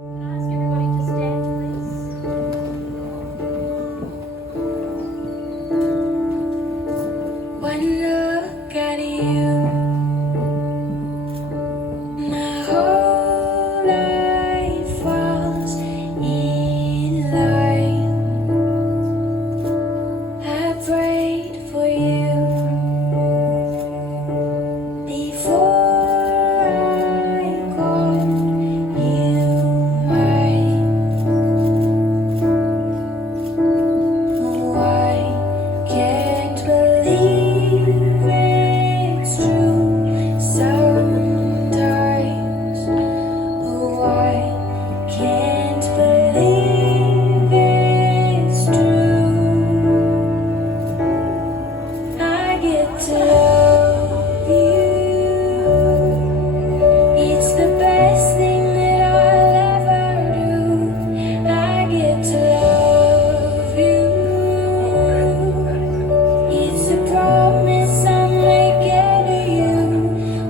Ask everybody to stand, please. One look at you, my whole life falls in line. I prayed for you before I called you mine. Oh, I can't believe it's true sometimes. Oh, I can't believe it's true. I get to love you. It's the best thing that I'll ever do. I get to love you. It's a promise I'm making to you.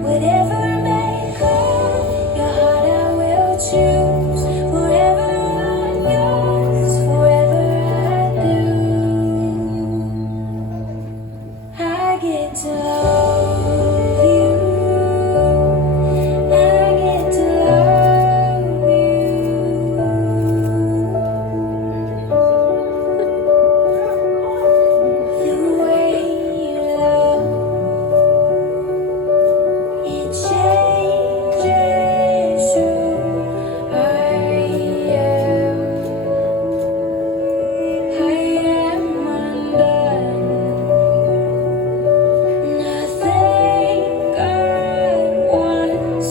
Whatever may come, your heart I will choose. Forever I'm yours, forever I do. I get to love you. I get to love you. The way you love, it changes who I am. I am undone. Nothing God wants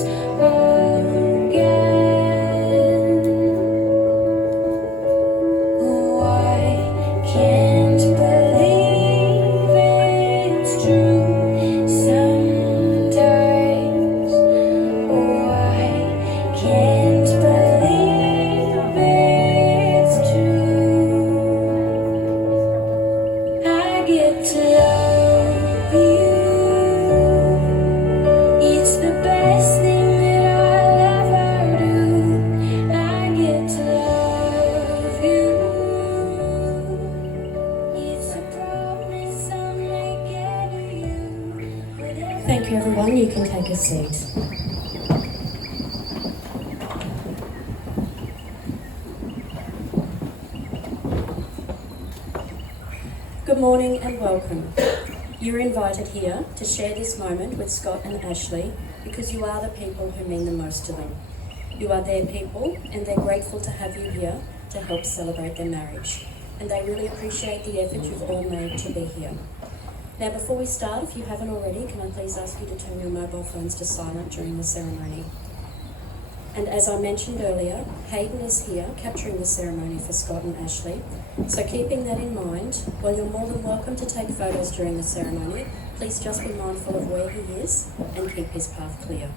again. Oh, I can't believe it's true sometimes. Oh, I can't believe it's true. I get to love you. It's the best thing that I'll ever do. I get to love you. It's a promise I'm making to you. Thank you, everyone. You can take a seat. Good morning and welcome. You're invited here to share this moment with Scott and Ashley because you are the people who mean the most to them. You are their people and they're grateful to have you here to help celebrate their marriage. And they really appreciate the effort you've all made to be here. Now, before we start, if you haven't already, can I please ask you to turn your mobile phones to silent during the ceremony? And as I mentioned earlier, Hayden is here capturing the ceremony for Scott and Ashley. So keeping that in mind, while you're more than welcome to take photos during the ceremony, please just be mindful of where he is and keep his path clear.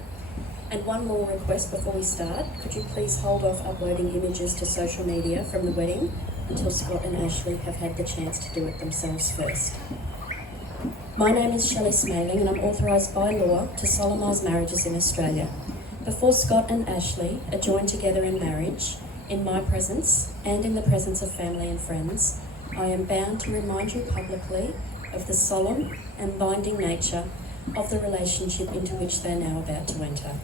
And one more request before we start, could you please hold off uploading images to social media from the wedding until Scott and Ashley have had the chance to do it themselves first. My name is Shelley Smaling and I'm authorised by law to solemnise marriages in Australia. Before Scott and Ashley are joined together in marriage, in my presence and in the presence of family and friends, I am bound to remind you publicly of the solemn and binding nature of the relationship into which they are now about to enter.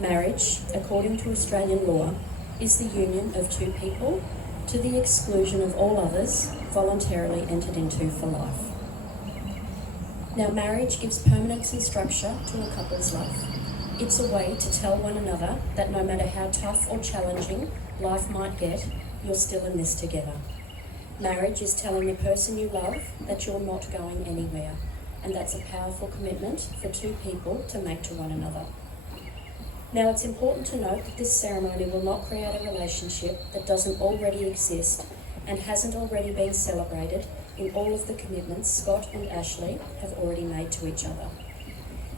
Marriage, according to Australian law, is the union of two people to the exclusion of all others voluntarily entered into for life. Now, marriage gives permanence and structure to a couple's life. It's a way to tell one another that no matter how tough or challenging life might get, you're still in this together. Marriage is telling the person you love that you're not going anywhere, and that's a powerful commitment for two people to make to one another. Now, it's important to note that this ceremony will not create a relationship that doesn't already exist and hasn't already been celebrated in all of the commitments Scott and Ashley have already made to each other.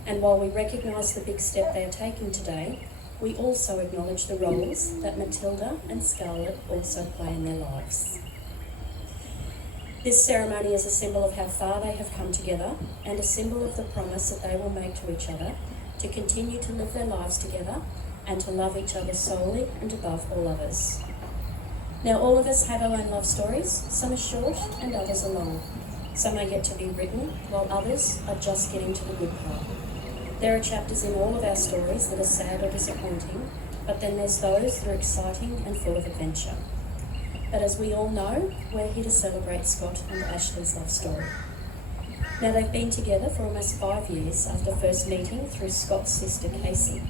And while we recognise the big step they are taking today, we also acknowledge the roles that Matilda and Scarlett also play in their lives. This ceremony is a symbol of how far they have come together and a symbol of the promise that they will make to each other to continue to live their lives together and to love each other solely and above all others. Now, all of us have our own love stories. Some are short and others are long. Some are yet to be written, while others are just getting to the good part. There are chapters in all of our stories that are sad or disappointing, but then there's those that are exciting and full of adventure. But as we all know, we're here to celebrate Scott and Ashley's love story. Now, they've been together for almost 5 years after first meeting through Scott's sister Casey.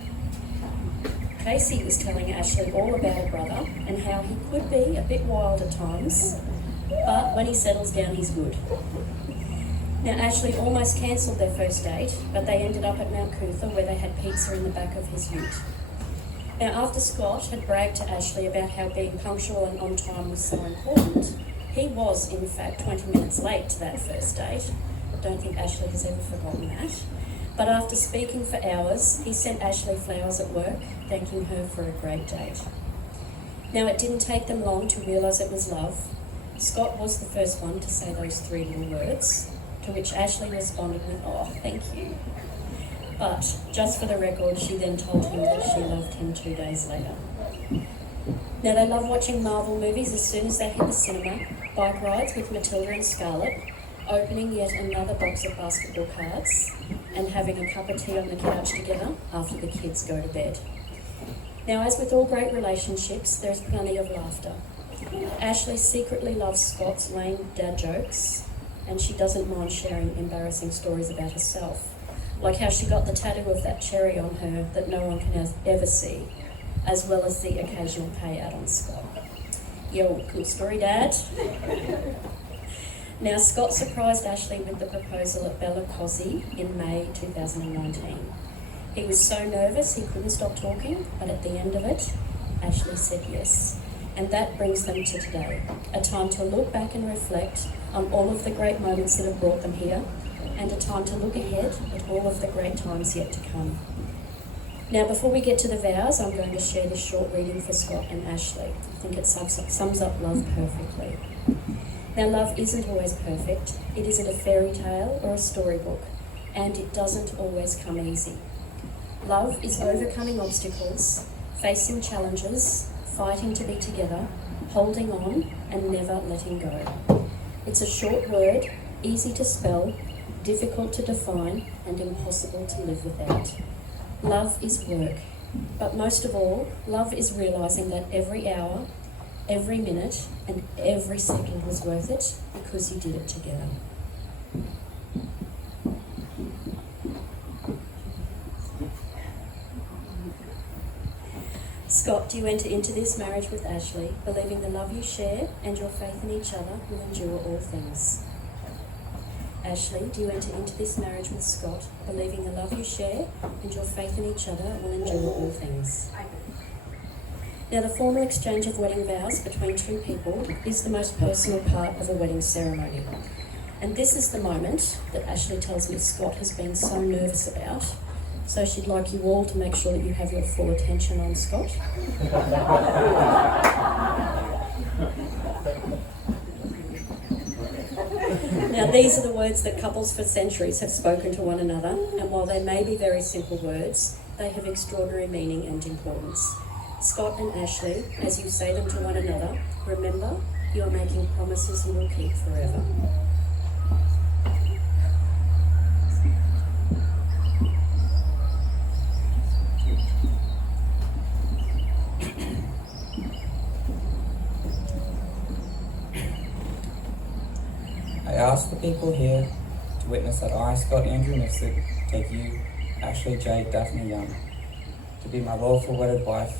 Casey was telling Ashley all about her brother and how he could be a bit wild at times, but when he settles down, he's good. Now, Ashley almost cancelled their first date, but they ended up at Mount Cootha where they had pizza in the back of his ute. Now, after Scott had bragged to Ashley about how being punctual and on time was so important, he was, in fact, 20 minutes late to that first date. I don't think Ashley has ever forgotten that. But after speaking for hours, he sent Ashley flowers at work, thanking her for a great date. Now, it didn't take them long to realise it was love. Scott was the first one to say those 3 little words, to which Ashley responded with, "Oh, thank you." But, just for the record, she then told him that she loved him 2 days later. Now, they love watching Marvel movies as soon as they hit the cinema, bike rides with Matilda and Scarlett, opening yet another box of basketball cards, and having a cup of tea on the couch together after the kids go to bed. Now, as with all great relationships, there's plenty of laughter. Ashley secretly loves Scott's lame dad jokes, and she doesn't mind sharing embarrassing stories about herself, like how she got the tattoo of that cherry on her that no one can ever see, as well as the occasional payout on Scott. Yo, cool story, Dad. Now, Scott surprised Ashley with the proposal at Bella Cosy in May 2019. He was so nervous he couldn't stop talking, but at the end of it, Ashley said yes. And that brings them to today, a time to look back and reflect on all of the great moments that have brought them here, and a time to look ahead at all of the great times yet to come. Now, before we get to the vows, I'm going to share this short reading for Scott and Ashley. I think it sums up love perfectly. Now, love isn't always perfect. It isn't a fairy tale or a storybook, and it doesn't always come easy. Love is overcoming obstacles, facing challenges, fighting to be together, holding on, and never letting go. It's a short word, easy to spell, difficult to define, and impossible to live without. Love is work, but most of all, love is realising that every hour, every minute, and every second was worth it because you did it together. Scott, do you enter into this marriage with Ashley, believing the love you share and your faith in each other will endure all things? Ashley, do you enter into this marriage with Scott, believing the love you share and your faith in each other will endure all things? Now, the formal exchange of wedding vows between 2 people is the most personal part of a wedding ceremony. And this is the moment that Ashley tells me Scott has been so nervous about, so she'd like you all to make sure that you have your full attention on Scott. Now, these are the words that couples for centuries have spoken to one another, and while they may be very simple words, they have extraordinary meaning and importance. Scott and Ashley, as you say them to one another, remember, you are making promises you will keep forever. I ask the people here to witness that I, Scott Andrew Mifsud, take you, Ashley Jade Daphne Young, to be my lawful wedded wife.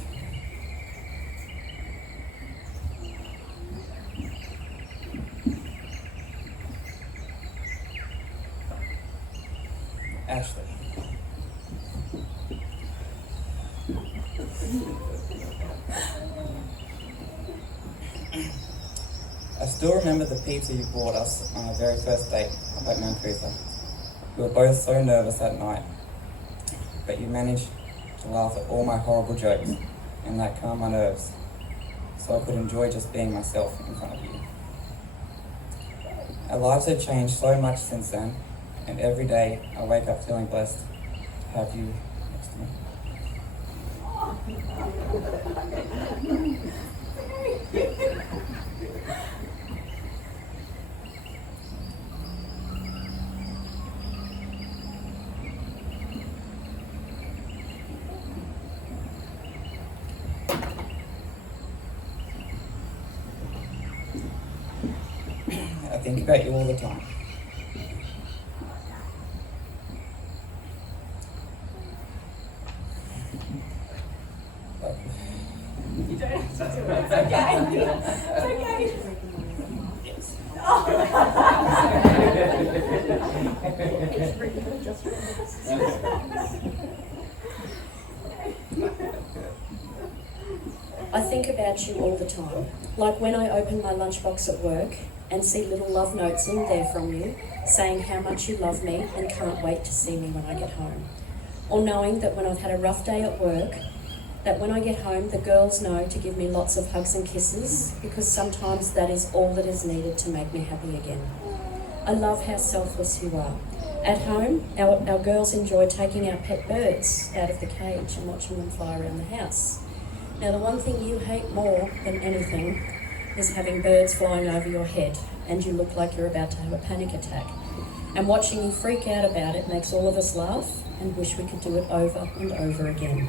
Ashley. I still remember the pizza you brought us on our very first date up at Mount Cootha. We were both so nervous that night, but you managed to laugh at all my horrible jokes, and that calmed my nerves, so I could enjoy just being myself in front of you. Our lives have changed so much since then, and every day I wake up feeling blessed to have you next to me. I think about you all the time. You don't have to do it. It's okay. It's okay. I think about you all the time. Like when I open my lunchbox at work and see little love notes in there from you saying how much you love me and can't wait to see me when I get home. Or knowing that when I've had a rough day at work, that when I get home the girls know to give me lots of hugs and kisses because sometimes that is all that is needed to make me happy again. I love how selfless you are. At home, our girls enjoy taking our pet birds out of the cage and watching them fly around the house. Now, the one thing you hate more than anything is having birds flying over your head and you look like you're about to have a panic attack. And watching you freak out about it makes all of us laugh and wish we could do it over and over again.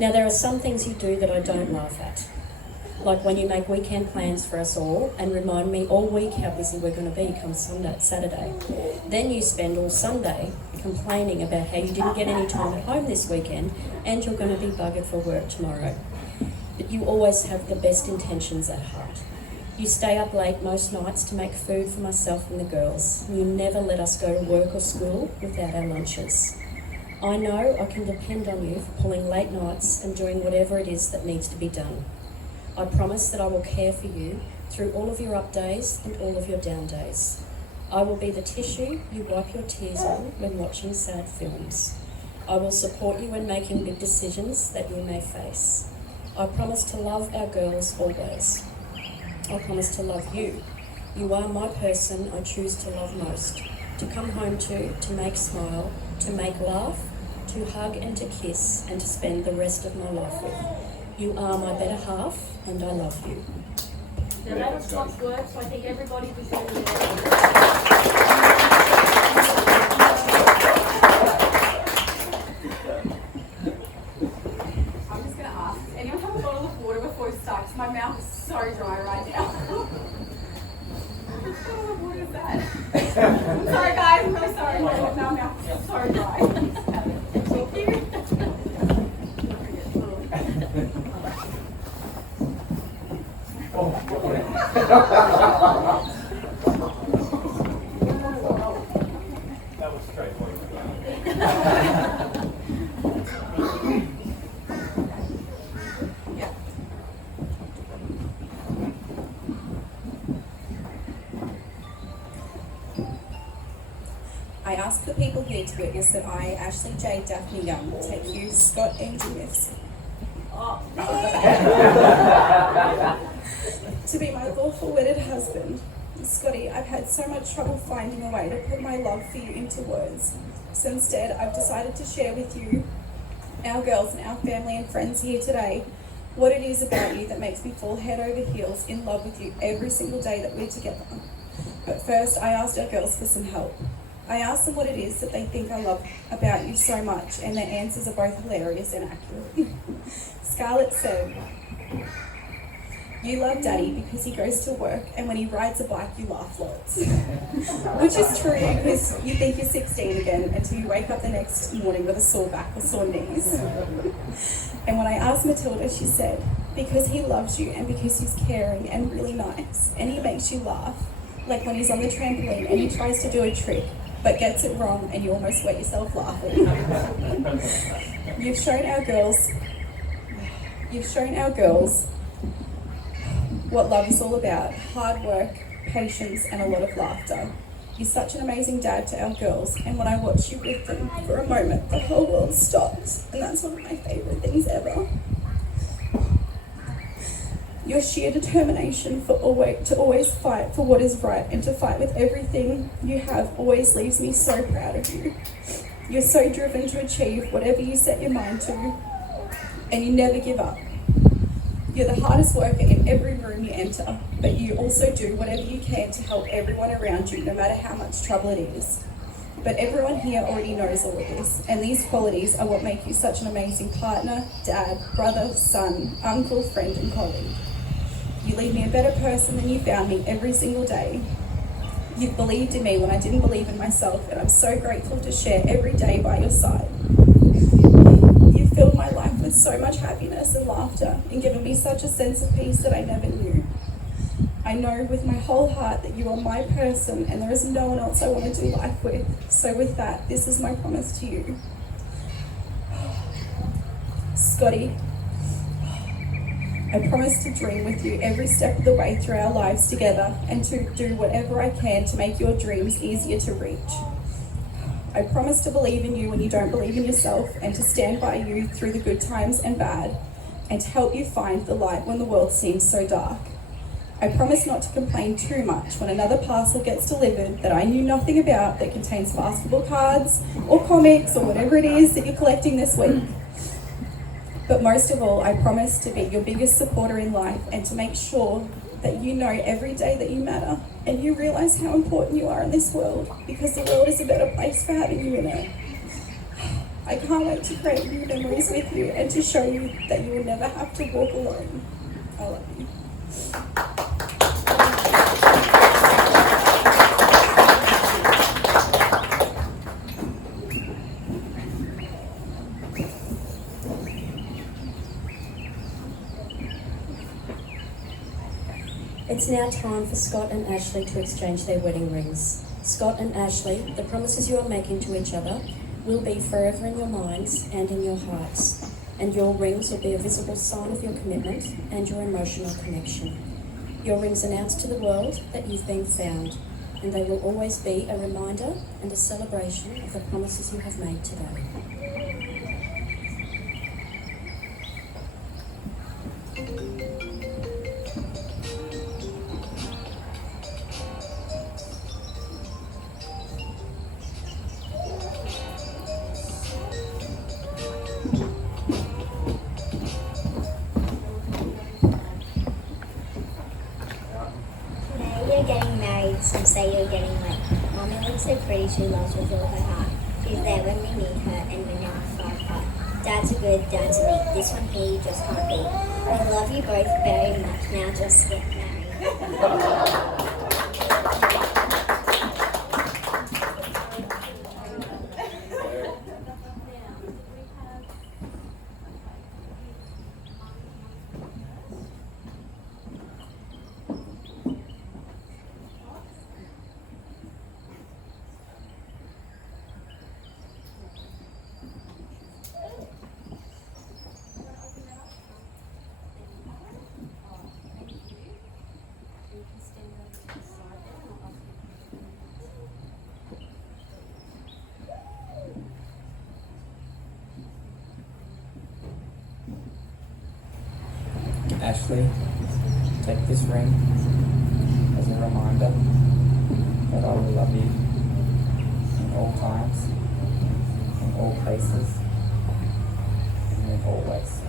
Now, there are some things you do that I don't laugh at. Like when you make weekend plans for us all and remind me all week how busy we're going to be come Saturday. Then you spend all Sunday complaining about how you didn't get any time at home this weekend and you're going to be buggered for work tomorrow. But you always have the best intentions at heart. You stay up late most nights to make food for myself and the girls. You never let us go to work or school without our lunches. I know I can depend on you for pulling late nights and doing whatever it is that needs to be done. I promise that I will care for you through all of your up days and all of your down days. I will be the tissue you wipe your tears on when watching sad films. I will support you when making big decisions that you may face. I promise to love our girls always. I promise to love you. You are my person I choose to love most, to come home to make smile, to make laugh, to hug and to kiss, and to spend the rest of my life with. You are my better half, and I love you. Now that was Scott's work, so I think everybody deserves it. I'm just going to ask, does anyone have a bottle of water before we start? 'Cause my mouth is so dry right now. What is that? I'm sorry guys, I'm really sorry. My mouth is so dry. Thank you. That was straightforward. I ask the people here to witness that I, Ashley J. Daphne Young, take you, Scott Angel Mifsud, to be my lawful wedded husband. Scotty, I've had so much trouble finding a way to put my love for you into words. So instead, I've decided to share with you, our girls and our family and friends here today, what it is about you that makes me fall head over heels in love with you every single day that we're together. But first, I asked our girls for some help. I asked them what it is that they think I love about you so much, and their answers are both hilarious and accurate. Scarlett said, "You love Daddy because he goes to work, and when he rides a bike, you laugh lots." Which is true, because you think you're 16 again until you wake up the next morning with a sore back or sore knees. And when I asked Matilda, she said, "Because he loves you and because he's caring and really nice, and he makes you laugh, like when he's on the trampoline and he tries to do a trick, but gets it wrong and you almost wet yourself laughing." You've shown our girls what love is all about: hard work, patience, and a lot of laughter. You're such an amazing dad to our girls, and when I watch you with them for a moment, the whole world stops, and that's one of my favourite things ever. Your sheer determination to always fight for what is right and to fight with everything you have always leaves me so proud of you. You're so driven to achieve whatever you set your mind to, and you never give up. You're the hardest worker in every room you enter, but you also do whatever you can to help everyone around you, no matter how much trouble it is. But everyone here already knows all of this, and these qualities are what make you such an amazing partner, dad, brother, son, uncle, friend, and colleague. You leave me a better person than you found me every single day. You've believed in me when I didn't believe in myself, and I'm so grateful to share every day by your side. You've filled my life with so much happiness and laughter, and given me such a sense of peace that I never knew. I know with my whole heart that you are my person, and there is no one else I want to do life with. So with that, this is my promise to you. Scotty, I promise to dream with you every step of the way through our lives together, and to do whatever I can to make your dreams easier to reach. I promise to believe in you when you don't believe in yourself, and to stand by you through the good times and bad, and to help you find the light when the world seems so dark. I promise not to complain too much when another parcel gets delivered that I knew nothing about, that contains basketball cards or comics or whatever it is that you're collecting this week. But most of all, I promise to be your biggest supporter in life, and to make sure that you know every day that you matter, and you realise how important you are in this world, because the world is a better place for having you in it. I can't wait to create new memories with you, and to show you that you will never have to walk alone. I love you. It's now time for Scott and Ashley to exchange their wedding rings. Scott and Ashley, the promises you are making to each other will be forever in your minds and in your hearts, and your rings will be a visible sign of your commitment and your emotional connection. Your rings announce to the world that you've been found, and they will always be a reminder and a celebration of the promises you have made today. You're getting married, some say you're getting late. Mommy looks so pretty, she loves with all her heart. She's there when we need her, and we're never far apart. Dad's a good, dad's a neat, this one here you just can't beat. I love you both very much, now just get married. Ashley, take this ring as a reminder that I will love you in all times, in all places, and in all ways.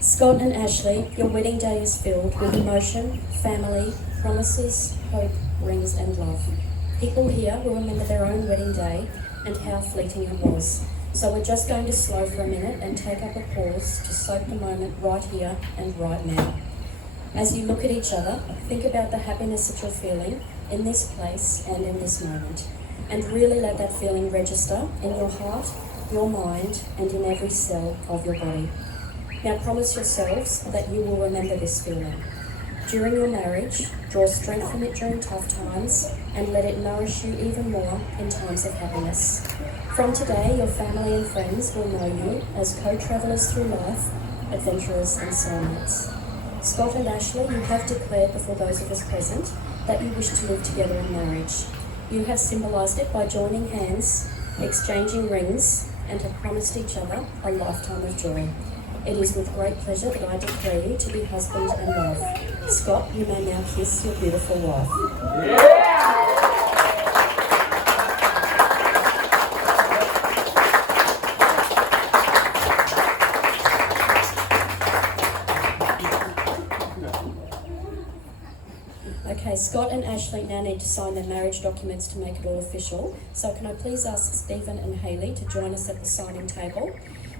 Scott and Ashley, your wedding day is filled with emotion, family, promises, hope, rings and love. People here will remember their own wedding day and how fleeting it was. So we're just going to slow for a minute and take up a pause to soak the moment right here and right now. As you look at each other, think about the happiness that you're feeling in this place and in this moment. And really let that feeling register in your heart, your mind, and in every cell of your body. Now promise yourselves that you will remember this feeling. During your marriage, draw strength from it during tough times and let it nourish you even more in times of happiness. From today, your family and friends will know you as co-travellers through life, adventurers and soulmates. Scott and Ashley, you have declared before those of us present that you wish to live together in marriage. You have symbolised it by joining hands, exchanging rings, and have promised each other a lifetime of joy. It is with great pleasure that I declare you to be husband and wife. Scott, you may now kiss your beautiful wife. Okay, Scott and Ashley now need to sign their marriage documents to make it all official. So can I please ask Stephen and Hayley to join us at the signing table?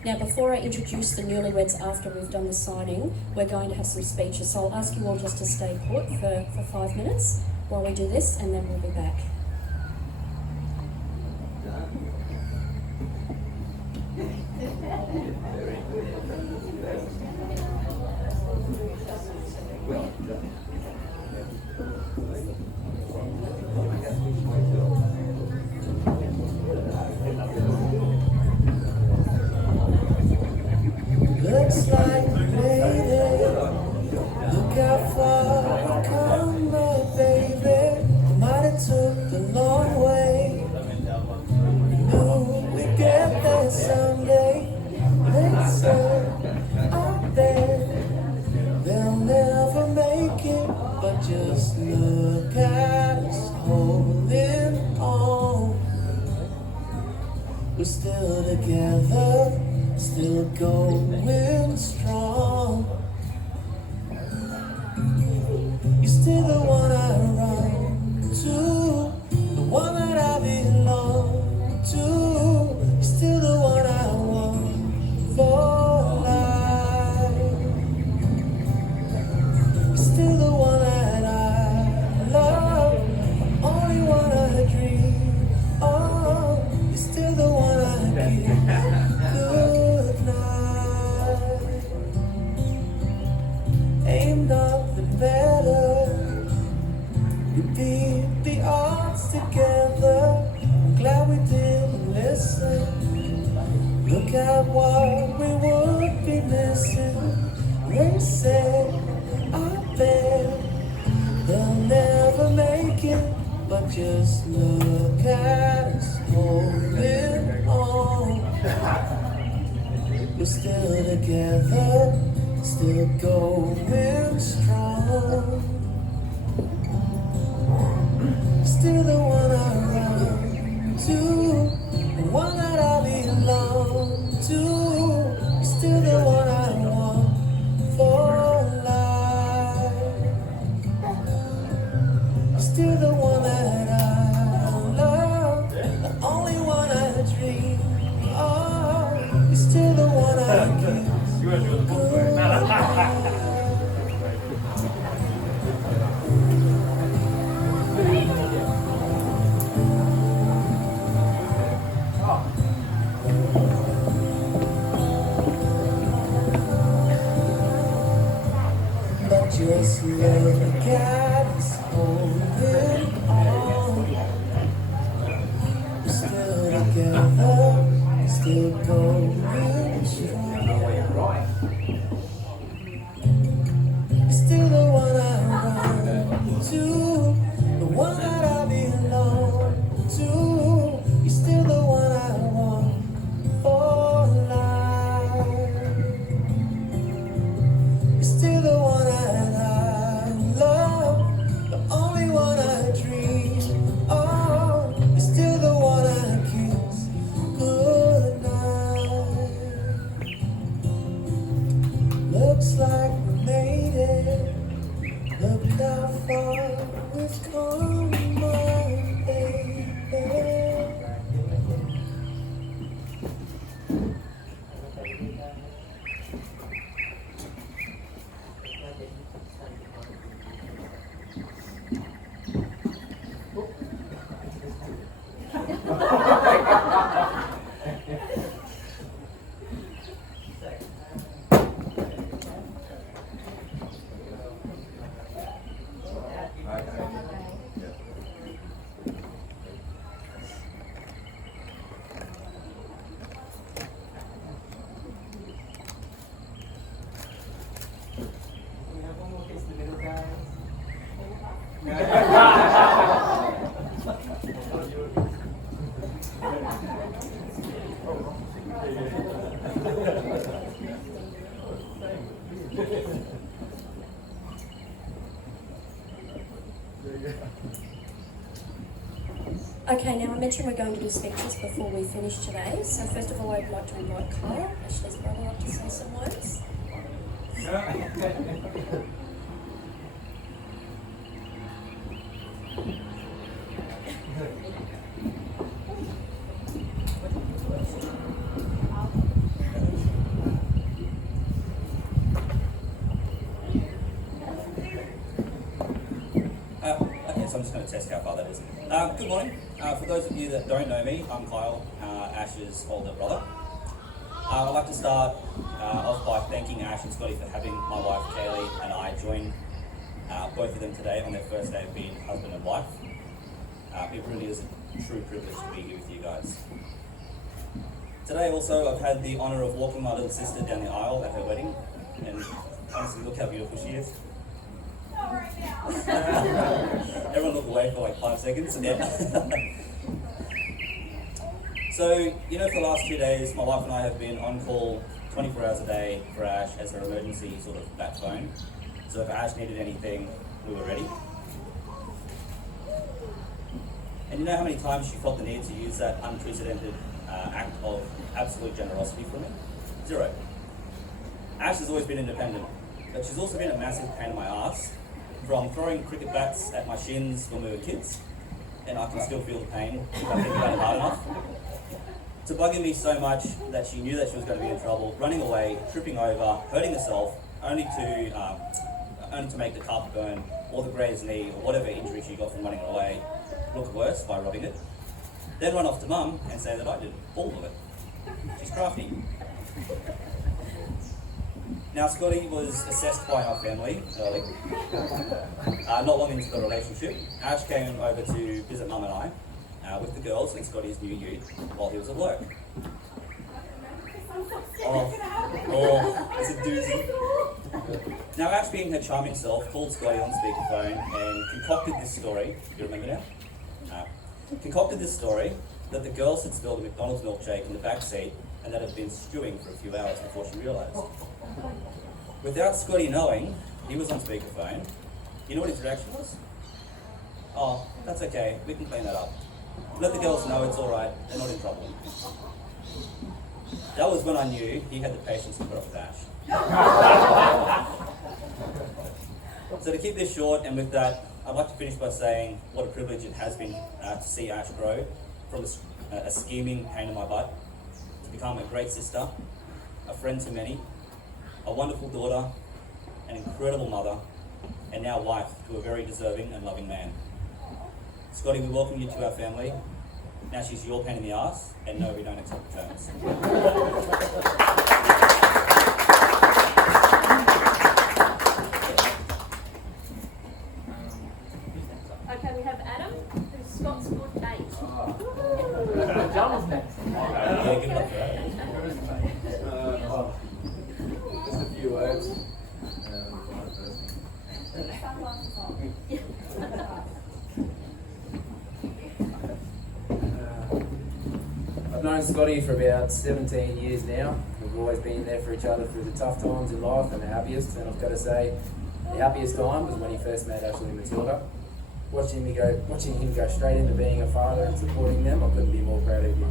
Now, before I introduce the newlyweds after we've done the signing, we're going to have some speeches. So I'll ask you all just to stay put for 5 minutes while we do this, and then we'll be back. Looks like we made it. Look how far we've come, my baby. Might have took the long way. Knew we'd get there someday. They said, I bet they'll never make it. But just look at us holding on. We're still together, still going strong. You're still the one I run to, the one that I belong to. You're still the one I want for life. You're still the one that I love, the only one I dream of. You're still the one I keep good night. Ain't nothing better. We beat the odds together. I'm glad we didn't listen. Look at what we would be missing. They said, I bet they'll never make it. But just look at us holding on. We're still together, still going strong. Still the one I run to, the one that I belong to. Still the one I want for life. Still the one that I love, the only one I dream of. You're still the one I kiss goodnight. But just look at us holding on. We're still together, still going strong. You're still the one I run to, the one that I belong to. You're still the one I want for life. the one I love, the only one I dream of. You're still the one I kiss goodnight. Looks like we made it. Look how far we've come, my baby. Okay, now I mentioned we're going to do speeches before we finish today. So first of all, I'd like to invite Kyle, Ashley's brother, up to say some words. Okay, so I'm just going to test how far that is. Good morning. For those of you that don't know me, I'm Kyle, Ash's older brother. I'd like to start off by thanking Ash and Scotty for having my wife Kaylee and I join both of them today on their first day of being husband and wife. It really is a true privilege to be here with you guys. Today also I've had the honour of walking my little sister down the aisle at her wedding, and honestly look how beautiful she is. Everyone look away for like 5 seconds. So, you know, for the last 2 days, my wife and I have been on call 24 hours a day for Ash as her emergency sort of backbone. So if Ash needed anything, we were ready. And you know how many times she felt the need to use that unprecedented act of absolute generosity for me? 0. Ash has always been independent, but she's also been a massive pain in my ass. From throwing cricket bats at my shins when we were kids, and I can still feel the pain if I think about it hard enough, to bugging me so much that she knew that she was going to be in trouble, running away, tripping over, hurting herself, only to make the carpet burn, or the grazed knee, or whatever injury she got from running away look worse by rubbing it, then run off to mum and say that I did all of it. She's crafty. Now, Scotty was assessed by our family early. Not long into the relationship, Ash came over to visit Mum and I with the girls and Scotty's new ute while he was at work. Oh, it's a doozy. Now, Ash, being her charming self, called Scotty on speakerphone and concocted this story. Do you remember now? Concocted this story that the girls had spilled a McDonald's milkshake in the back seat and that had been stewing for a few hours before she realised. Without Scotty knowing, he was on speakerphone. You know what his reaction was? Oh, that's okay, we can clean that up. Let the girls know it's alright, they're not in trouble. That was when I knew he had the patience to put up with Ash. So to keep this short, and with that, I'd like to finish by saying what a privilege it has been to see Ash grow from a scheming pain in my butt to become a great sister, a friend to many, a wonderful daughter, an incredible mother, and now wife to a very deserving and loving man. Scotty, we welcome you to our family. Now she's your pain in the ass, and no, we don't accept the terms. Okay, we have Adam, who's Scott's good mate. John's next. Yeah, good luck for that. Just a few words. I've known Scotty for about 17 years now. We've we've always been there for each other through the tough times in life and the happiest. And I've got to say, the happiest time was when he first met Ashley and Matilda. Watching him go straight into being a father and supporting them, I couldn't be more proud of you.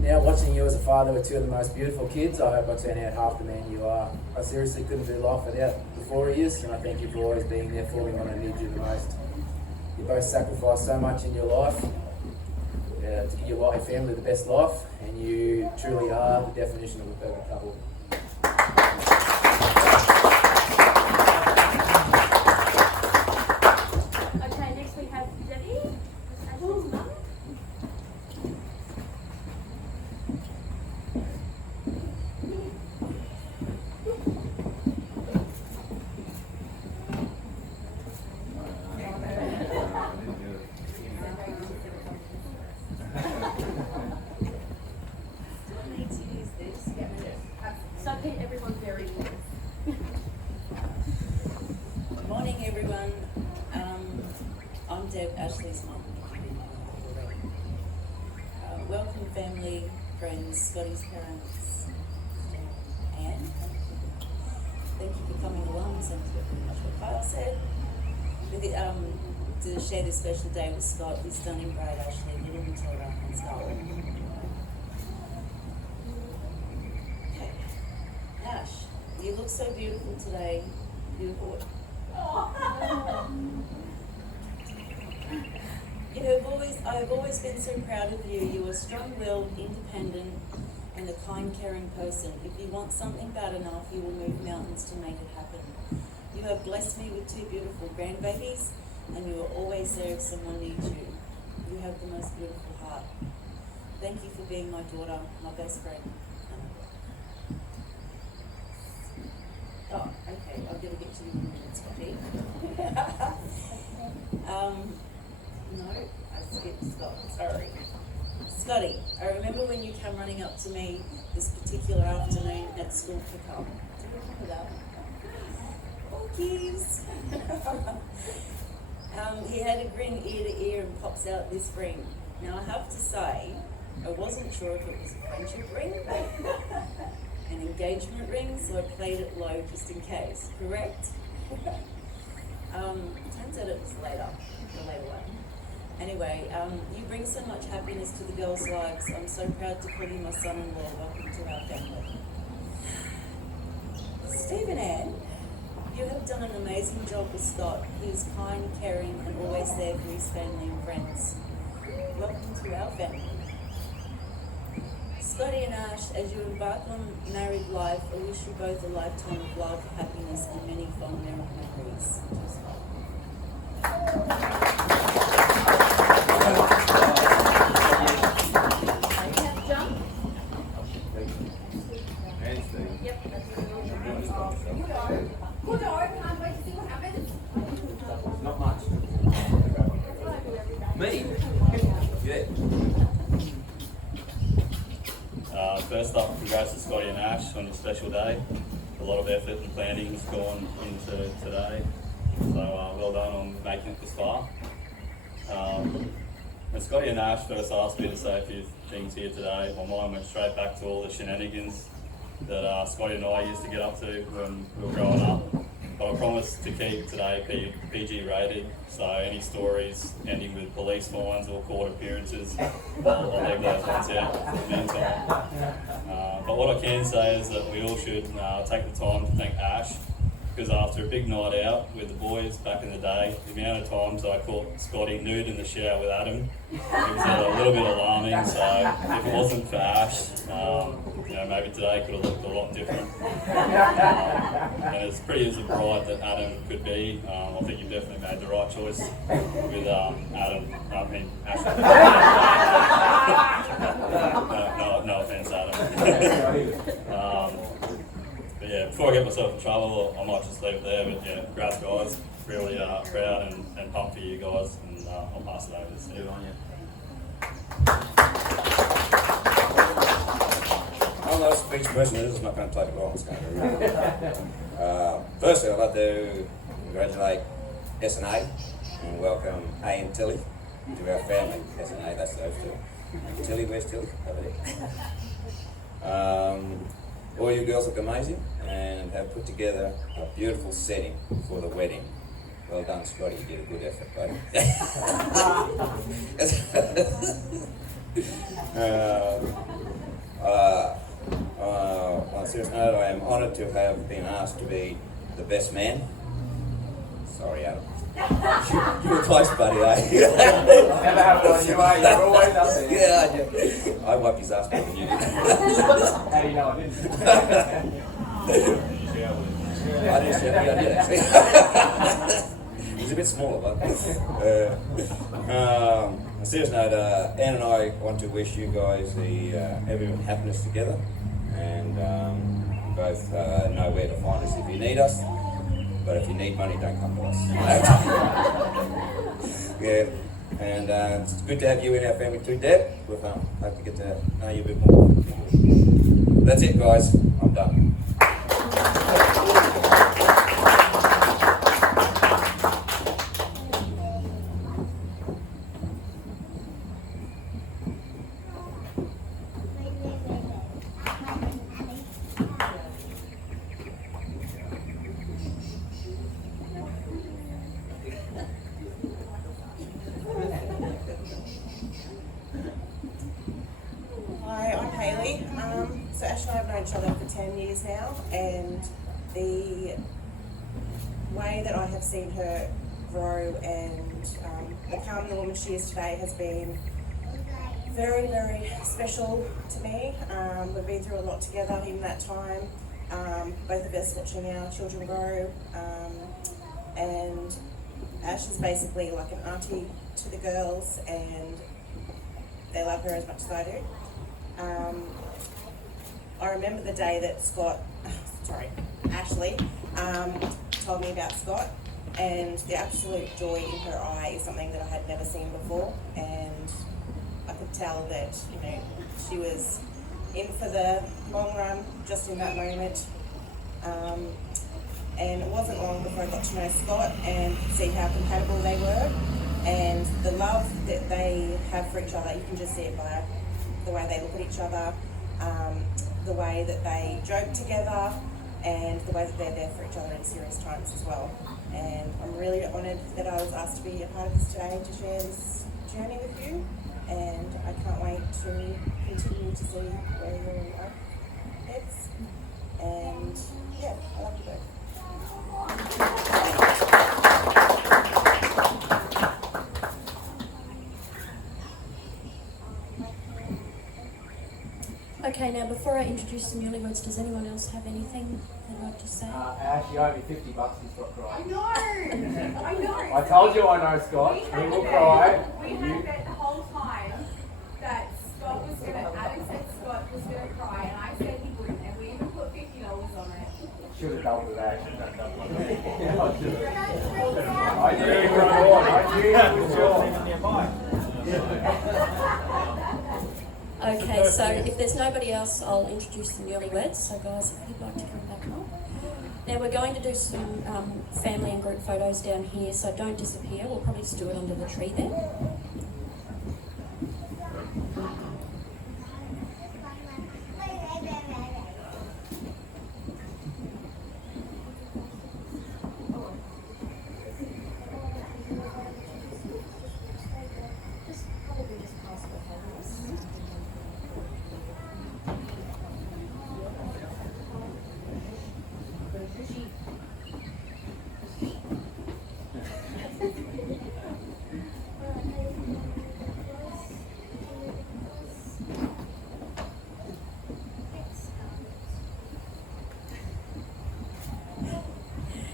Now, watching you as a father with two of the most beautiful kids, I hope I turn out half the man you are. I seriously couldn't do life without the four of you, and I thank you for always being there for me when I need you the most. You both sacrificed so much in your life to give your family the best life, and you truly are the definition of a perfect couple. Okay, next we have Debbie, Ashley's mum. So keep everyone very Good morning, everyone. I'm Deb, Ashley's mum. Welcome, family, friends, Scotty's parents, Anne. Thank you for coming along. Listen to pretty much what Kyle said. To share this special day with Scott, his stunning bride, Ashley, little Matilda, and Scarlett. Okay. Ash, you look so beautiful today. Beautiful. I have always been so proud of you. You are strong-willed, independent, and a kind, caring person. If you want something bad enough, you will move mountains to make it happen. You have blessed me with two beautiful grandbabies, and you are always there if someone needs you. You have the most beautiful heart. Thank you for being my daughter, my best friend. Oh, okay, I'll get to you in a minute, Scotty. No, I skipped Scott, sorry. Scotty, I remember when you came running up to me this particular afternoon at school pickup. Do you remember that? Oh, keys. He had a grin ear to ear and pops out this ring. Now I have to say, I wasn't sure if it was a friendship ring, an engagement ring, so I played it low just in case, correct? Turns out it was the later one. Anyway, you bring so much happiness to the girls' lives. I'm so proud to call you my son-in-law. Welcome to our family. Steve and Anne, you have done an amazing job with Scott. He is kind, caring, and always there for his family and friends. Welcome to our family. Scotty and Ash, as you embark on married life, I wish you both a lifetime of love, happiness, and many fond memories. Yep, that's good. Can't wait to see what happens. Not much. Me? Yeah. First up, congrats to Scotty and Ash on your special day. A lot of effort and planning has gone into today. So well done on making it this far. When Scotty and Ash first asked me to say a few things here today, my mind went straight back to all the shenanigans that Scotty and I used to get up to when we were growing up. But I promised to keep today PG rated, so any stories ending with police fines or court appearances, I'll leave those ones out for the meantime. But what I can say is that we all should take the time to thank Ash, because after a big night out with the boys back in the day, the amount of times I caught Scotty nude in the shower with Adam, it was a little bit alarming. So if it wasn't for Ash, maybe today could have looked a lot different. And as pretty as a bride that Adam could be, I think you've definitely made the right choice with Ash. No offense, Adam. But yeah, before I get myself in trouble, I might just leave it there. But yeah, congrats guys. Really proud and pumped for you guys, and I'll pass it over to Steve on you. I'm not a speech person, this is not going to take long. It's going to firstly, I'd like to congratulate S&A and welcome A and Tilly to our family. S&A, that's those two. Tilly, where's Tilly? Over there. All you girls look amazing and have put together a beautiful setting for the wedding. Well done, Scotty, you did a good effort, buddy. On a serious note, I am honoured to have been asked to be the best man. Sorry, Adam. You were close, buddy, eh? Never have it on you, eh? You're always up there. Yeah, I wiped his ass more than you did. How do you know I didn't? I did actually. He's a bit smaller, but. On a serious note, Anne and I want to wish you guys every happiness together, and we both know where to find us if you need us. But if you need money, don't come to us. Yeah, and it's good to have you in our family too, Deb. We'll hope to get to know you a bit more. That's it, guys. I'm done. Hi, I'm Hayley. So Ash and I have known each other for 10 years now, and the way that I have seen her grow and become the woman she is today has been very, very special to me. We've been through a lot together in that time, both of us watching our children grow, and Ash is basically like an auntie to the girls, and they love her as much as I do. I remember the day that Ashley told me about Scott, and the absolute joy in her eye is something that I had never seen before, and I could tell that, you know, she was in for the long run just in that moment. And it wasn't long before I got to know Scott and see how compatible they were, and the love that they have for each other. You can just see it by the way they look at each other, the way that they joke together, and the way that they're there for each other in serious times as well. And I'm really honoured that I was asked to be a part of this today to share this journey with you, and I can't wait to continue to see where your life heads. And yeah, I love you both. Okay, now before I introduce the newlyweds, does anyone else have anything they'd like to say? Ash, you owe me $50 and stop crying. I know. I know. I told you I know Scott. He will cry. We had bet the whole time that Scott was going to, Adam said Scott was going to cry, and I said he wouldn't, and we even put $50 on it. Should have doubled it, Ash. Should have doubled it. I knew you were on. I knew you were on. Okay, so if there's nobody else, I'll introduce the newlyweds. So guys, if you'd like to come back up. Now we're going to do some family and group photos down here, so don't disappear. We'll probably just do it under the tree there.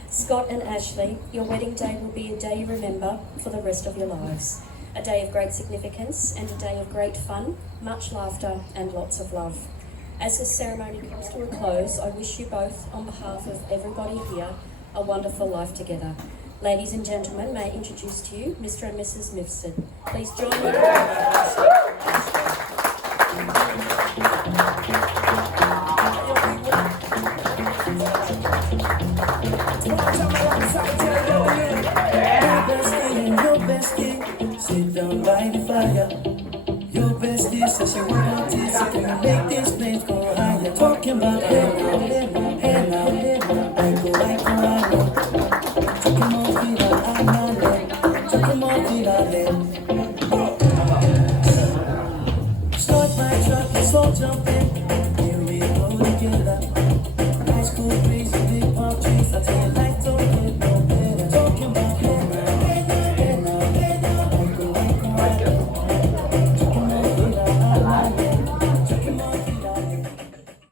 Scott and Ashley, your wedding day will be a day you remember for the rest of your lives. A day of great significance and a day of great fun, much laughter and lots of love. As this ceremony comes to a close, I wish you both, on behalf of everybody here, a wonderful life together. Ladies and gentlemen, may I introduce to you Mr. and Mrs. Mifsud. Please join me. Your bestie, sit down by the fire. Your bestie says she won't notice. So can we make this place go high? jump in